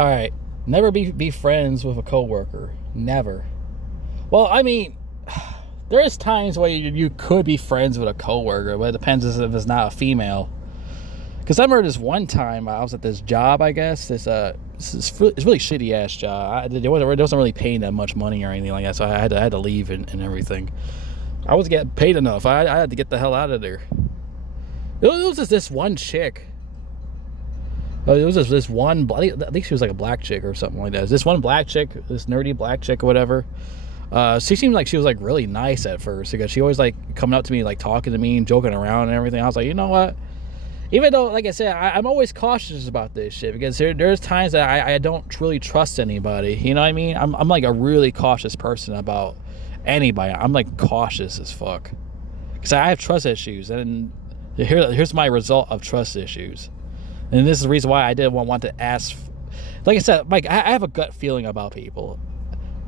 All right. Never be friends with a coworker. Never. Well, I mean, there is times where you could be friends with a coworker, but it depends if it's not a female. Because I remember this one time I was at this job, I guess. It's really shitty ass job. It wasn't really paying that much money or anything like that, so I had to leave and everything. I wasn't getting paid enough. I had to get the hell out of there. It was just this one chick. It was just this one. I think she was like a black chick or something like that. This one black chick, this nerdy black chick or whatever. She seemed like she was like really nice at first because she always like coming up to me, like talking to me and joking around and everything. I was like, you know what? Even though, like I said, I'm always cautious about this shit because there's times that I don't really trust anybody. You know what I mean? I'm like a really cautious person about anybody. I'm like cautious as fuck because I have trust issues, and here's my result of trust issues. And this is the reason why I didn't want to ask. Like I said, Mike, I have a gut feeling about people,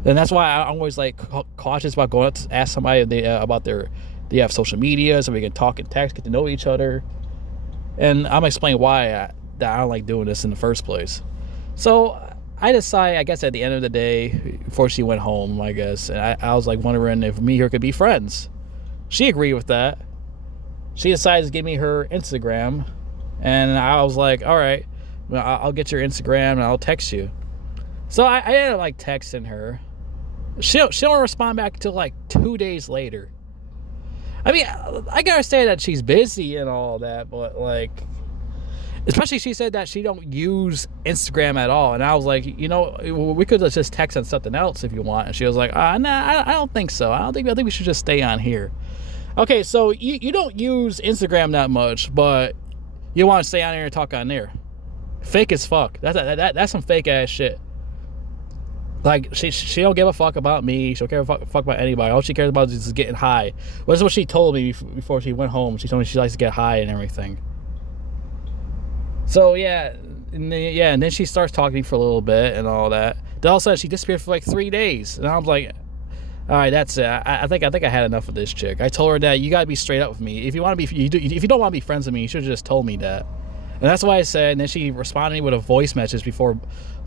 and that's why I'm always like cautious about going up to ask somebody if they about they have social media so we can talk and text, get to know each other. And I'm explaining why I don't like doing this in the first place. So I decided, I guess at the end of the day, before she went home, I guess, and I was like wondering if me and her could be friends. She agreed with that. She decided to give me her Instagram, and I was like, all right, well, I'll get your Instagram and I'll text you. So I ended up like texting her. She don't respond back until like 2 days later. I mean, I gotta say that she's busy and all that, but like, especially she said that she don't use Instagram at all, and I was like, you know, we could just text on something else if you want. And she was like, nah, I don't think so. I think we should just stay on here. Okay, so you don't use Instagram that much, but you want to stay on here and talk on there. Fake as fuck. That's some fake ass shit. Like, she don't give a fuck about me. She don't care a fuck about anybody. All she cares about is just getting high. Well, that's what she told me before she went home. She told me she likes to get high and everything. So, yeah. And then she starts talking to me for a little bit and all that. Then all of a sudden, she disappeared for like 3 days. And I was like, all right, that's it. I think I had enough of this chick. I told her that you got to be straight up with me. If you want to be, if you don't want to be friends with me, you should have just told me that. And that's why I said. And then she responded with a voice message before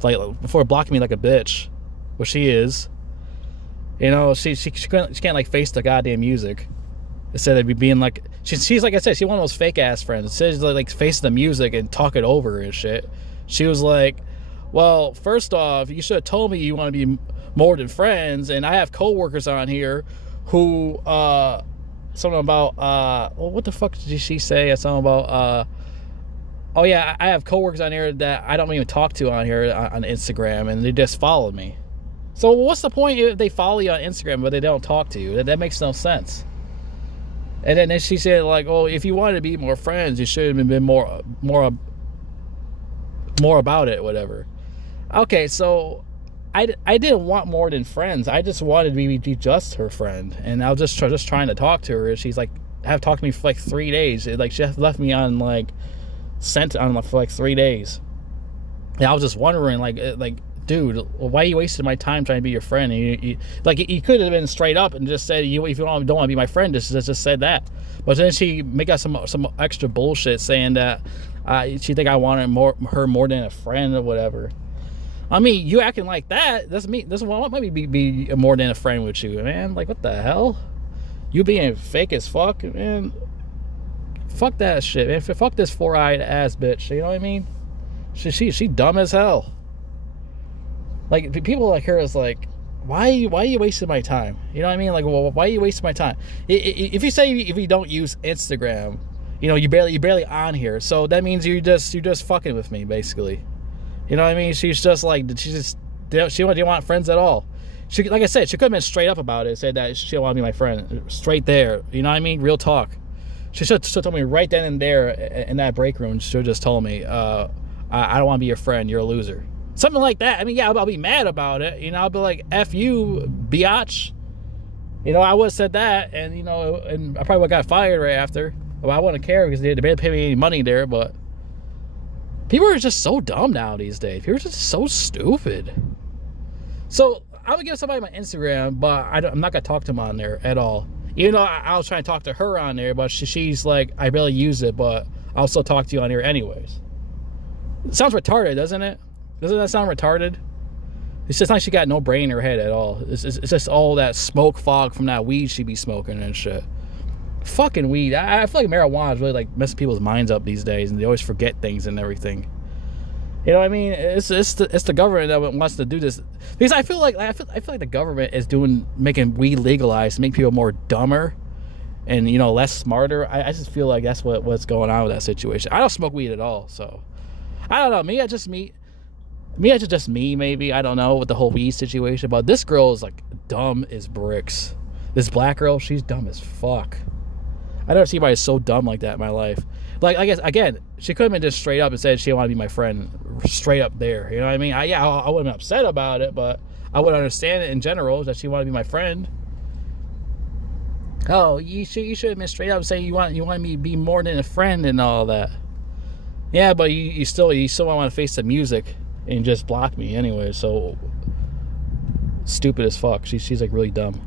blocking me like a bitch. Well, she is. You know, she can't like face the goddamn music. Instead of being like, she's like I said, she's one of those fake ass friends. Instead of like face the music and talk it over and shit. She was like, well, first off, you should have told me you want to be more than friends, and I have coworkers on here who something about well, what the fuck did she say? Something about oh yeah, I have coworkers on here that I don't even talk to on here on Instagram, and they just followed me. So what's the point if they follow you on Instagram but they don't talk to you? That makes no sense. And then she said like, oh, if you wanted to be more friends, you should have been more about it, whatever. Okay, so I didn't want more than friends. I just wanted to be just her friend, and I was just trying to talk to her. And she's like, have talked to me for like 3 days. Like she left me on like sent on for like 3 days. And I was just wondering like. Dude, why are you wasting my time trying to be your friend? And you could have been straight up and just said, if you don't want to be my friend, just said that. But then she make up some extra bullshit saying that she think I wanted her more than a friend or whatever. I mean, you acting like that doesn't want me be more than a friend with you, man. Like, what the hell? You being fake as fuck, man. Fuck that shit, man. Fuck this 4-eyed ass bitch. You know what I mean? She dumb as hell. Like, people like her is like, why are you wasting my time? You know what I mean? Like, well, why are you wasting my time? If you don't use Instagram, you know, you're barely on here, so that means you're just fucking with me, basically. You know what I mean? She's just like, she didn't want friends at all. She, like I said, she could have been straight up about it, said that she didn't want to be my friend, straight there. You know what I mean? Real talk. She should have told me right then and there in that break room. She should have just told me, I don't want to be your friend. You're a loser. Something like that. I mean, yeah, I'll be mad about it. You know, I'll be like, F you, biatch. You know, I would have said that, and, you know, and I probably would have got fired right after. Well, I wouldn't care because they didn't pay me any money there, but people are just so dumb now these days. People are just so stupid. So, I would give somebody my Instagram, but I'm not going to talk to them on there at all. Even though I was trying to talk to her on there, but she's like, I barely use it, but I'll still talk to you on here anyways. It sounds retarded, doesn't it? Doesn't that sound retarded? It's just like she got no brain in her head at all. It's just all that smoke fog from that weed she be smoking and shit. Fucking weed. I feel like marijuana is really like messing people's minds up these days, and they always forget things and everything. You know what I mean? It's the government that wants to do this, because I feel like the government is making weed legalized to make people more dumber and, you know, less smarter. I just feel like that's what's going on with that situation. I don't smoke weed at all, so I don't know. Maybe it's just me, maybe, I don't know, with the whole weed situation. But this girl is like dumb as bricks. This black girl, she's dumb as fuck. I never seen anybody so dumb like that in my life. Like, I guess, again, she could have been just straight up and said she didn't want to be my friend, straight up there. You know what I mean? I wouldn't be upset about it, but I would understand it in general that she wanted to be my friend. Oh, you should have been straight up saying you want me to be more than a friend and all that. Yeah, but you still want to face the music and just block me anyway. So stupid as fuck. She's like really dumb.